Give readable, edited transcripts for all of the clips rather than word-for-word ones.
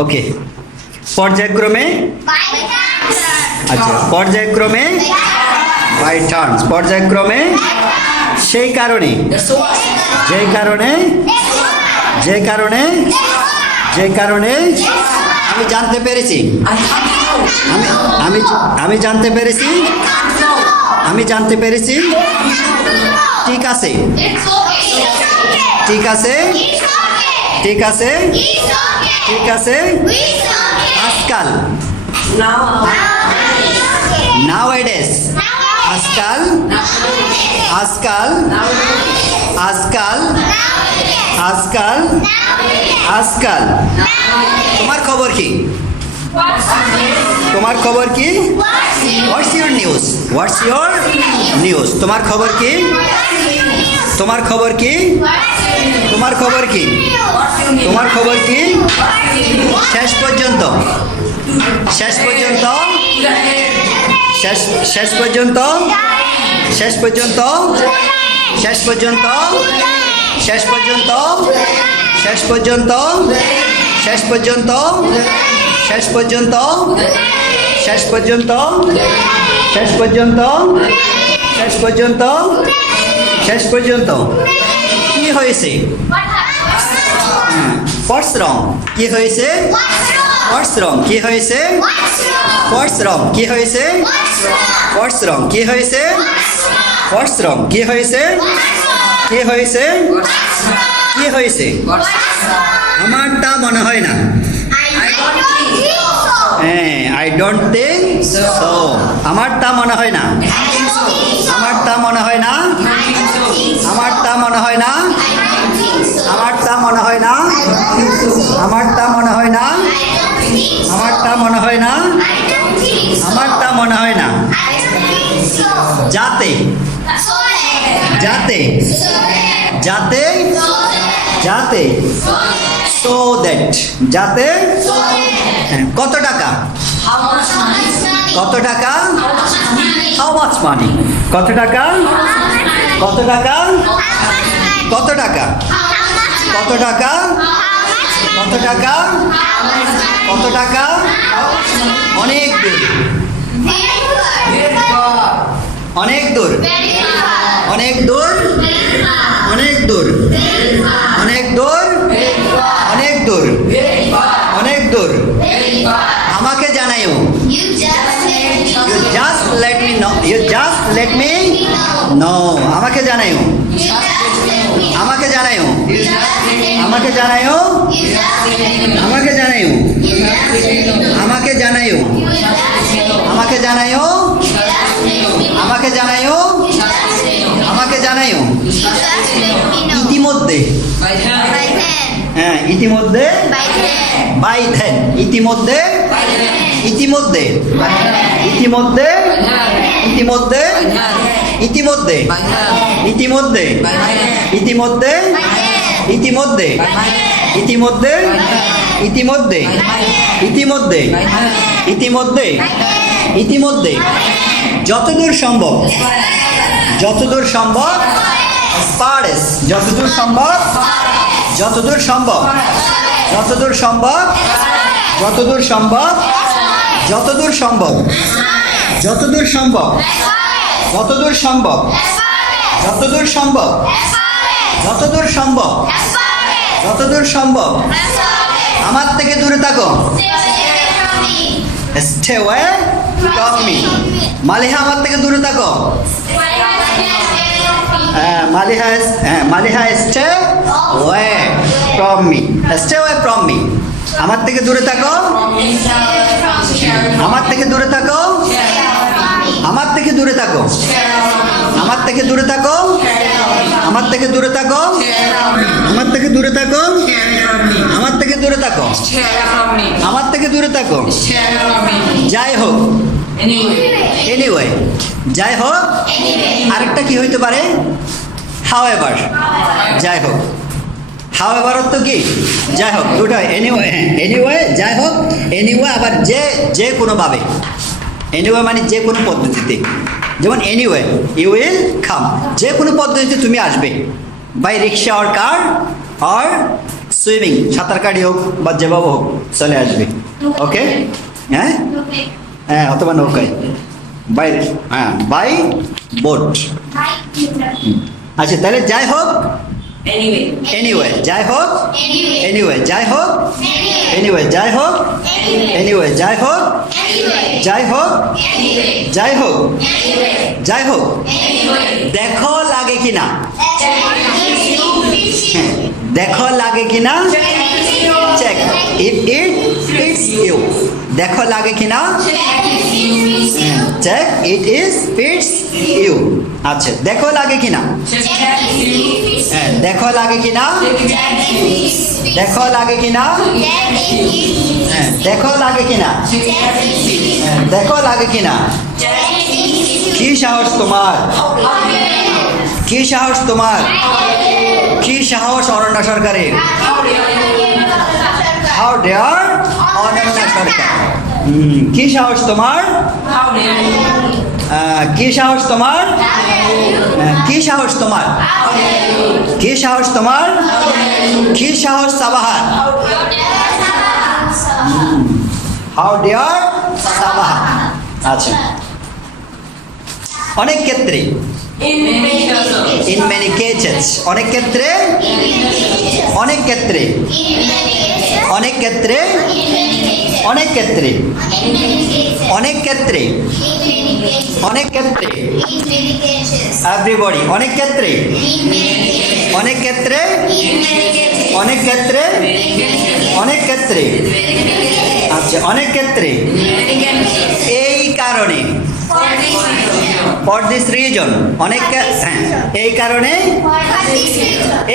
ওকে, পর্যায়ক্রমে, আচ্ছা পর্যায়ক্রমে, বাই টার্নস, পর্যায়ক্রমে, সেই কারণে, যেই কারণে, যে কারণে, যে কারণে আমি জানতে পেরেছি, আমি আমি আমি জানতে পেরেছি, আমি জানতে পেরেছি, ঠিক আছে, ঠিক আছে, ঠিক আছে, ঠিক আছে, আজকাল, নাওএডেজ, আজকাল, আজকাল, আজকাল, আজকাল, আজকাল। তোমার খবর কি? তোমার খবর কি? What's your news? What's your news? তোমার খবর কি? তোমার খবর কি? তোমার খবর কি? তোমার খবর কি? শেষ পর্যন্ত, শেষ পর্যন্ত, শেষ শেষ পর্যন্ত, শেষ পর্যন্ত, শেষ পর্যন্ত, শেষ পর্যন্ত, শেষ পর্যন্ত, শেষ পর্যন্ত, শেষ পর্যন্ত, শেষ পর্যন্ত, শেষ পর্যন্ত, শেষ পর্যন্ত, শেষ পর্যন্ত। কি হয়েছে? হোয়াটস রং? কি হয়েছে? হোয়াটস রং? কি হয়েছে? হোয়াটস রং? কি হয়েছে? হোয়াটস রং? কি হয়েছে? হোয়াটস রং? কি হয়েছে? কি হয়েছে? কি হয়েছে? আমার তা মনে হয় না। হ্যাঁ, আই ডোন্ট থিংক সো। আমার তা মনে হয় না। আমার তা মনে হয় না। আমার তা মনে হয় না। আমার তা মনে হয় না। আমার তা মনে হয় না। আমার তা মনে হয় না। আমার তা মনে হয় না। যাতে, যাতে, যাতে, যাতে, সো দ্যাট, যাতে, কত টাকা? কত টাকা? How much money? কত টাকা? কত টাকা? কত টাকা? কত টাকা? কত টাকা? কত টাকা? অনেক দূর, অনেক দূর, অনেক দূর, অনেক দূর, অনেক দূর, অনেক দূর, অনেক দূর। আমাকে জানাইও। You just let me know. You just let me know. আমাকে জানাইও। আমাকে জানাইও। আমাকে জানাইও। আমাকে জানাইও। আমাকে জানাইও। আমাকে জানাইও। আমাকে জানাইও। আমাকে জানাইও। ইতিমধ্যে, হ্যাঁ ইতিমধ্যে, বাই দেন, ইতিমধ্যে, ইতিমধ্যে, ইতিমধ্যে, ইতিমধ্যে, ইতিমধ্যে, ইতিমধ্যে, ইতিমধ্যে, ইতিমধ্যে, ইতিমধ্যে, ইতিমধ্যে, ইতিমধ্যে, ইতিমধ্যে, ইতিমধ্যে, যতদূর সম্ভব, যতদূর সম্ভব, পারেস, যতদূর সম্ভব, যতদূর সম্ভব, যতদূর সম্ভব, যতদূর সম্ভব, যতদূর সম্ভব, যতদূর সম্ভব, যতদূর সম্ভব, যতদূর সম্ভব, যতদূর সম্ভব, যতদূর সম্ভব। আমার থেকে দূরে থাকো। Stay away from me. Maliha আমার থেকে দূরে থাকো। Maliha, Maliha stay away from me. Stay away from me. আমার থেকে দূরে থাকো। আমার থেকে দূরে থাকো। আমার থেকে দূরে থাকো। আমার থেকে দূরে থাকো। আমার থেকে দূরে থাকো। আমার থেকে দূরে থাকো। আমার থেকে দূরে থাকো। আমার থেকে দূরে থাকো। যাই হোক, এনিওয়ে, যাই হোক। আরেকটা কি হইতে পারে? হাওয়েভার, যাই হোক। হাওয়েভার অর্থ কি? যাই হোক, দুটো এনিওয়ে, এনিওয়ে, যাই হোক, এনিওয়ে আবার যে, যে কোনোভাবে। এনিওয়ে মানে যে কোনো পদ্ধতিতে, যেমন এনিওয়ে ইউ উইল কাম, যে কোনো পদ্ধতিতে তুমি আসবে, by rickshaw or car or swimming, সাঁতার কাটি হোক বা যেভাবে হোক চলে আসবে। ওকে, হ্যাঁ হ্যাঁ, অথবা নৌকায়, বাই, হ্যাঁ বাই বোট। আচ্ছা, তাহলে যাই হোক, এনিওয়ে যাই হোক, এনিওয়ে যাই হোক, এনিওয়ে যাই হোক, এনিওয়ে যাই হোক, যাই হোক, যাই হোক, যাই হোক। দেখো লাগে কিনা, দেখো লাগে কিনা, check if it fits you. দেখো লাগে কিনা, check it is fits you. আচ্ছা, দেখো লাগে কিনা, হ্যাঁ দেখো লাগে কিনা, দেখো লাগে কিনা, হ্যাঁ দেখো লাগে কিনা, হ্যাঁ দেখো লাগে কিনা। কি সাহস তোমার, কি সাহস তোমার, কি সাহস অনন্যা সরকারের, হাউ ডেয়ার অনন্যা সরকার। কি সাহস তোমার, কি সাহস তোমার, কি সাহস তোমার, কি সাহস তোমার, কি সাহস সাবাহার, হাউ ডেয়ার সাবাহার। আচ্ছা, অনেক ক্ষেত্রে, ইন মেনি কেসেস, অনেক ক্ষেত্রে, অনেক ক্ষেত্রে, অনেক ক্ষেত্রে, অনেক ক্ষেত্রে, অনেক ক্ষেত্রে, অনেক ক্ষেত্রে, এভরিবডি, অনেক ক্ষেত্রে, অনেক ক্ষেত্রে, অনেক ক্ষেত্রে, অনেক ক্ষেত্রে। আচ্ছা, অনেক ক্ষেত্রে, এই কারণে, ফর দিস রিজন, অনেক, এই কারণে,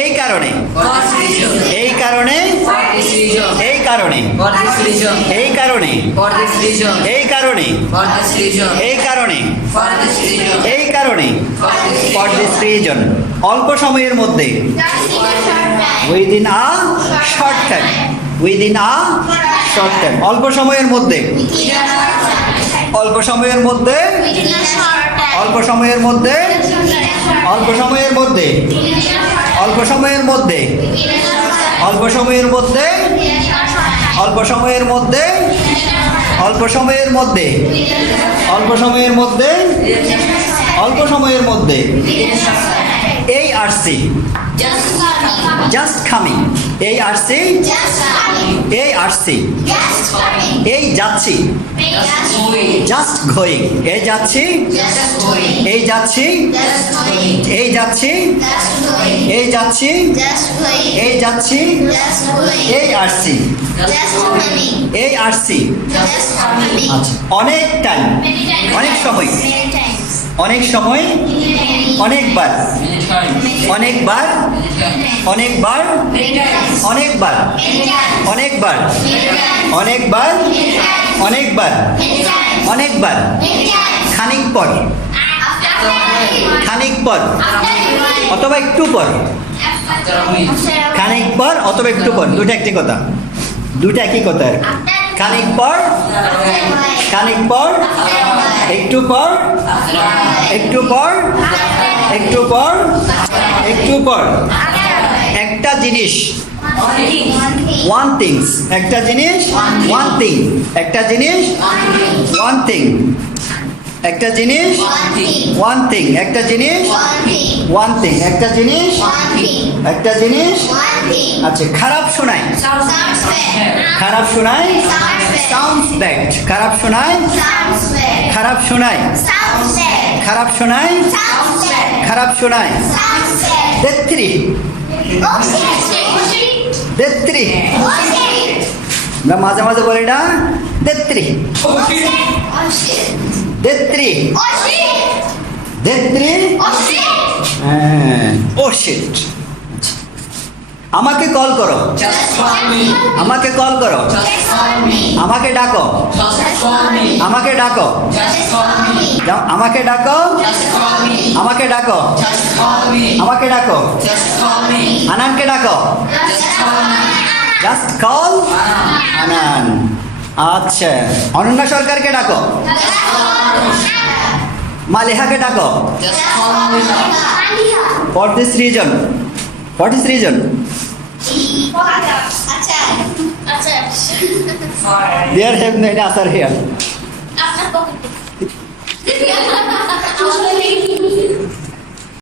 এই কারণে, এই কারণে, এই কারণে, এই কারণে, এই কারণে, এই কারণে, এই কারণে, ফর দিস রিজন। অল্প সময়ের মধ্যে, within a short time, within a short time, অল্প সময়ের মধ্যে, অল্প সময়ের মধ্যে, অল্প সময়ের মধ্যে, অল্প সময়ের মধ্যে, অল্প সময়ের মধ্যে, অল্প সময়ের মধ্যে, অল্প সময়ের মধ্যে, অল্প সময়ের মধ্যে, অল্প সময়ের মধ্যে, অল্প সময়ের মধ্যে, এই আসছি, জাস্ট কামিং, এই আসছি, এই আসছি, এই যাচ্ছি, জাস্ট গোয়িং, এই যাচ্ছি, এই যাচ্ছি, এই যাচ্ছি, এই যাচ্ছি, এই যাচ্ছি, এই আসছি, এই আসছি। আচ্ছা, অনেক টাইম, অনেক সময়, অনেক সময়, অনেকবার, অনেকবার, অনেকবার, অনেকবার, অনেকবার, অনেকবার, অনেকবার, অনেকবার, খানিক পর, খানিক পর অথবা একটু পর, খানিক পর অথবা একটু পর, দুটো একটি কথা, দুটো একই কথা। খানিক পর, খানিক পর, একটু পর, একটু পর, একটু পর, একটু পর। একটা জিনিস, ওয়ান থিংস, একটা জিনিস, ওয়ান থিং, একটা জিনিস, ওয়ান থিং, একটা জিনিস, ওয়ান থিং, একটা জিনিস, ওয়ান থিং, একটা জিনিস, একটা জিনিস। আচ্ছা, খারাপ শোনায়, খারাপ শোনায়, সাউন্ডস ব্যাড, খারাপ শোনায়, খারাপ শোনায়, খারাপ শোনায়, খারাপ শোনায়। দেত্রী, দেত্রী, আমরা মাঝে মাঝে বলি না, দেত্রী, দেত্রী, দেত্রী, হ্যাঁ, ও শিট। আমাকে কল করো, আমাকে কল করো, আমাকে ডাকো, আমাকে ডাকো, আমাকে ডাকো, আমাকে ডাকো, আমাকে ডাকো, আনানকে ডাকো, জাস্ট কল আনান। আচ্ছা, অনন্যা সরকারকে ডাকো, মালিহাকে ডাকো, for this reason, for this reason, There have no answer here.